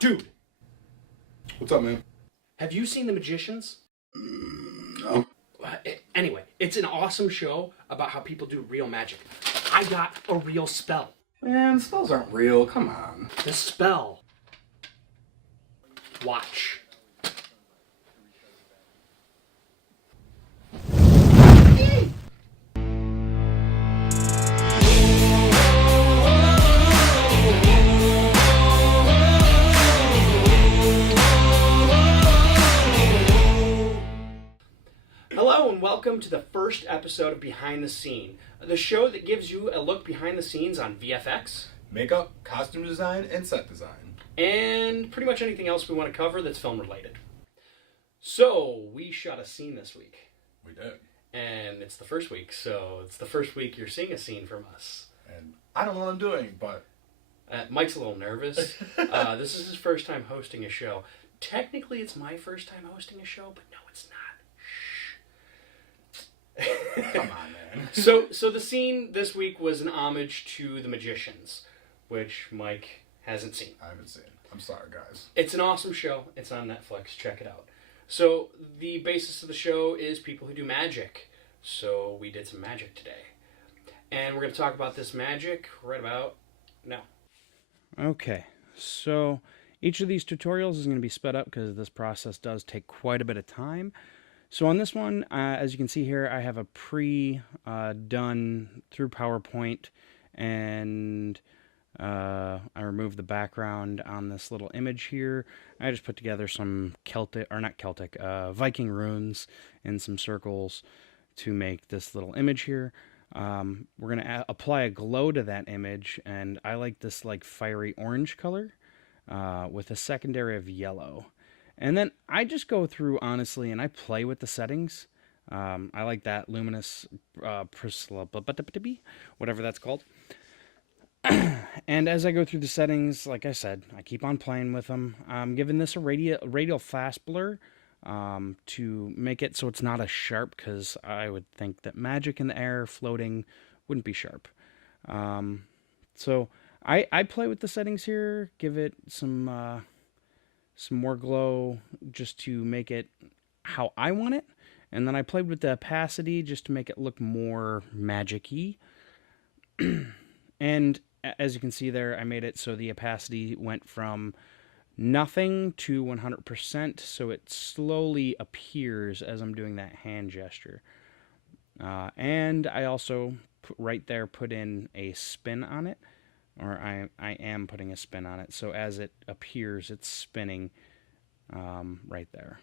Dude, What's up, man? have you seen The Magicians? No. Anyway, it's an awesome show about how people do real magic. I got a real spell. Man, spells aren't real. Come on. The spell. Watch. Hello and welcome to the first episode of Behind the Scene, the show that gives you a look behind the scenes on VFX, Makeup, costume design, and set design. and pretty much anything else we want to cover that's film related. So, we shot a scene this week, We did. and it's the first week, so it's the first week you're seeing a scene from us. And I don't know what I'm doing, but... Mike's a little nervous. This is his first time hosting a show. Technically, it's my first time hosting a show, but no, it's not. Come on, man. So the scene this week was an homage to The Magicians, which Mike hasn't seen. I haven't seen it. I'm sorry, guys. It's an awesome show. It's on Netflix. Check it out. So the basis of the show is people who do magic. So we did some magic today. And we're going to talk about this magic right about now. Okay, so each of these tutorials is going to be sped up because this process does take quite a bit of time. So on this one, as you can see here, I have a pre-done through PowerPoint, and I removed the background on this little image here. I just put together some Viking runes and some circles to make this little image here. We're going to apply a glow to that image, and I like this like fiery orange color with a secondary of yellow. And then I just go through, honestly, and I play with the settings. I like that luminous, whatever that's called. And as I go through the settings, like I said, I keep on playing with them. I'm giving this a radial fast blur to make it so it's not as sharp, because I would think that magic in the air floating wouldn't be sharp. So I play with the settings here, give it some more glow just to make it how I want it. And then I played with the opacity just to make it look more magic-y. And as you can see there, I made it so the opacity went from nothing to 100%, so it slowly appears as I'm doing that hand gesture. And I also put in a spin on it. Or I am putting a spin on it, so as it appears, it's spinning right there.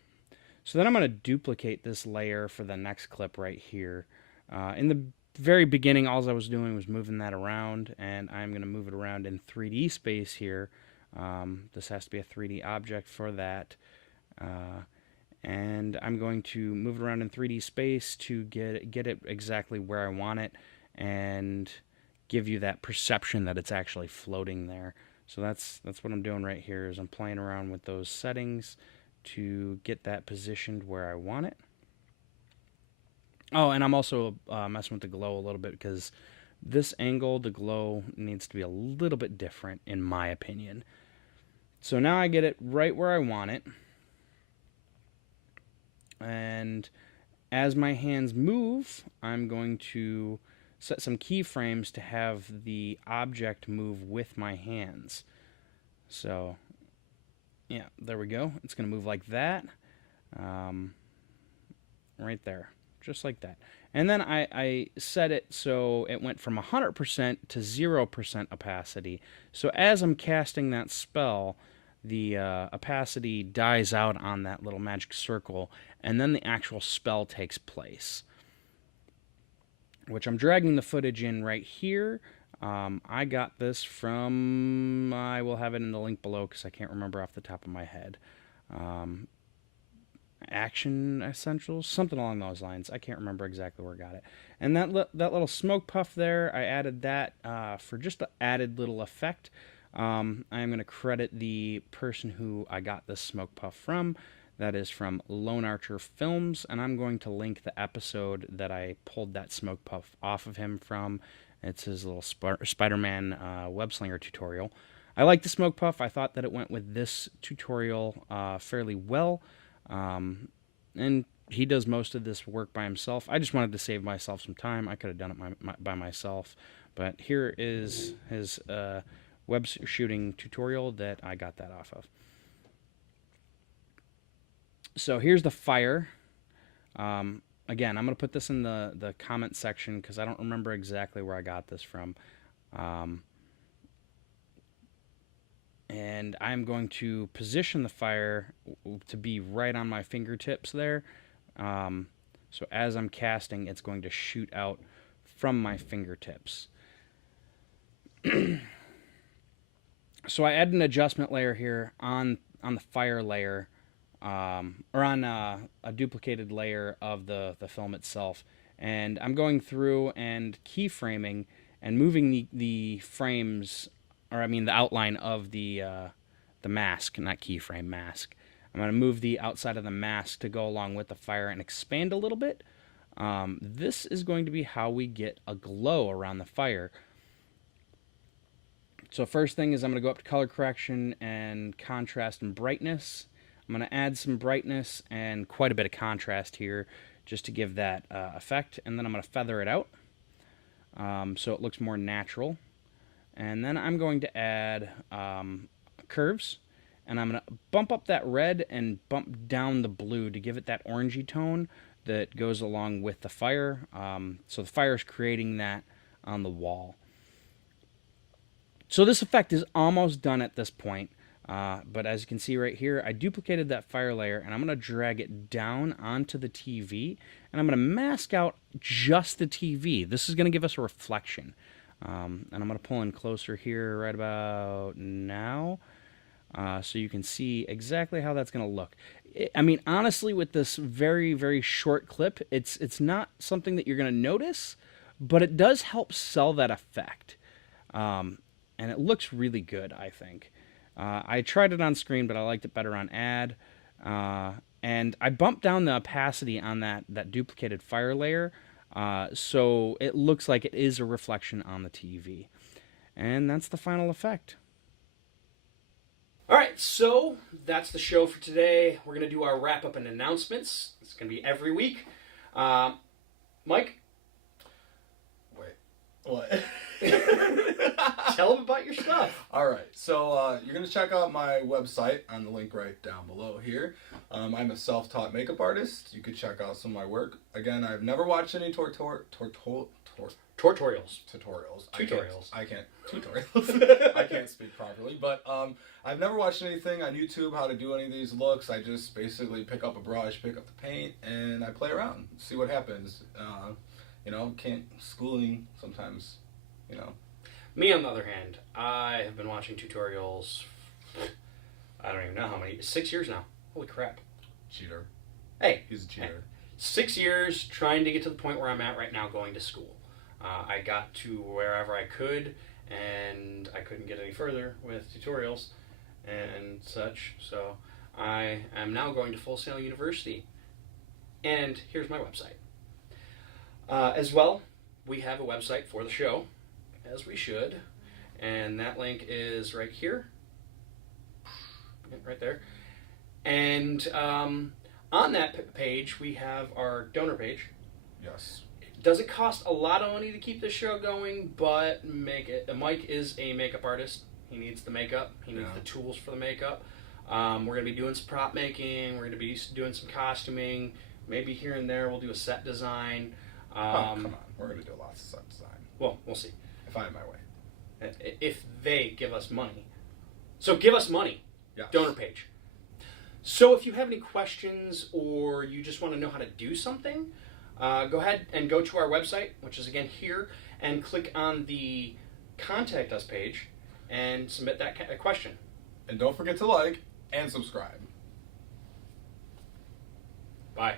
So then I'm going to duplicate this layer for the next clip right here. In the very beginning, all I was doing was moving that around, and I'm going to move it around in 3D space here. This has to be a 3D object for that. And I'm going to move it around in 3D space to get it exactly where I want it, and give you that perception that it's actually floating there. So that's what I'm doing right here, is I'm playing around with those settings to get that positioned where I want it. Oh, and I'm also messing with the glow a little bit, because this angle, the glow needs to be a little bit different, in my opinion. So now I get it right where I want it. And as my hands move, I'm going to set some keyframes to have the object move with my hands. So, yeah, there we go. It's going to move like that. Right there. Just like that. And then I set it so it went from 100% to 0% opacity. So as I'm casting that spell, the opacity dies out on that little magic circle, and then the actual spell takes place, which I'm dragging the footage in right here. I got this from, I will have it in the link below because I can't remember off the top of my head. Action Essentials, something along those lines. I can't remember exactly where I got it. And that little smoke puff there, I added that for just an added little effect. I'm going to credit the person who I got this smoke puff from. That is from LoneArcher Films, and I'm going to link the episode that I pulled that smoke puff off of him from. It's his little Spider-Man web slinger tutorial. I like the smoke puff. I thought that it went with this tutorial fairly well. And he does most of this work by himself. I just wanted to save myself some time. I could have done it by myself. But here is his web shooting tutorial that I got that off of. So here's the fire. Again, I'm going to put this in the comment section because I don't remember exactly where I got this from. And I'm going to position the fire to be right on my fingertips there. So as I'm casting, it's going to shoot out from my fingertips. So I add an adjustment layer here on the fire layer, or on a duplicated layer of the film itself. And I'm going through and keyframing and moving the frames, or I mean the outline of the mask, not keyframe, mask. I'm going to move the outside of the mask to go along with the fire and expand a little bit. This is going to be how we get a glow around the fire. So first thing is I'm going to go up to color correction and contrast and brightness. I'm going to add some brightness and quite a bit of contrast here just to give that effect. And then I'm going to feather it out so it looks more natural. And then I'm going to add curves. And I'm going to bump up that red and bump down the blue to give it that orangey tone that goes along with the fire. So the fire is creating that on the wall. So this effect is almost done at this point. But as you can see right here, I duplicated that fire layer and I'm going to drag it down onto the TV. And I'm going to mask out just the TV. This is going to give us a reflection. And I'm going to pull in closer here right about now. So you can see exactly how that's going to look. I mean, honestly, with this very, very short clip, it's not something that you're going to notice, but it does help sell that effect. And it looks really good, I think. I tried it on screen, but I liked it better on ad. And I bumped down the opacity on that duplicated fire layer, so it looks like it is a reflection on the TV. And that's the final effect. All right, so that's the show for today. We're going to do our wrap-up and announcements. It's going to be every week. Mike? Wait, what? Tell them about your stuff. All right, so you're going to check out my website on the link right down below here. I'm a self-taught makeup artist. You could check out some of my work. Again, I've never watched any tutorials. I can't speak properly, but I've never watched anything on YouTube how to do any of these looks. I just basically pick up a brush, pick up the paint, and I play around, see what happens. Schooling sometimes, Me, on the other hand, I have been watching tutorials, I don't even know how many, 6 years now. Holy crap. Cheater. Hey. He's a cheater. Hey. 6 years trying to get to the point where I'm at right now going to school. I got to wherever I could, and I couldn't get any further with tutorials and such, so I am now going to Full Sail University. And here's my website. As well, we have a website for the show, as we should, and that link is right here, right there. And on that page, we have our donor page. Yes. It doesn't cost a lot of money to keep this show going, but Myke is a makeup artist. He needs the makeup. He needs the tools for the makeup. We're going to be doing some prop making. We're going to be doing some costuming. Maybe here and there we'll do a set design. Come on. We're going to do lots of set design. Well, we'll see. If I have my way. If they give us money. So give us money. Yes. Donor page. So if you have any questions or you just want to know how to do something, go ahead and go to our website, which is again here, and click on the Contact Us page and submit that question. And don't forget to like and subscribe. Bye.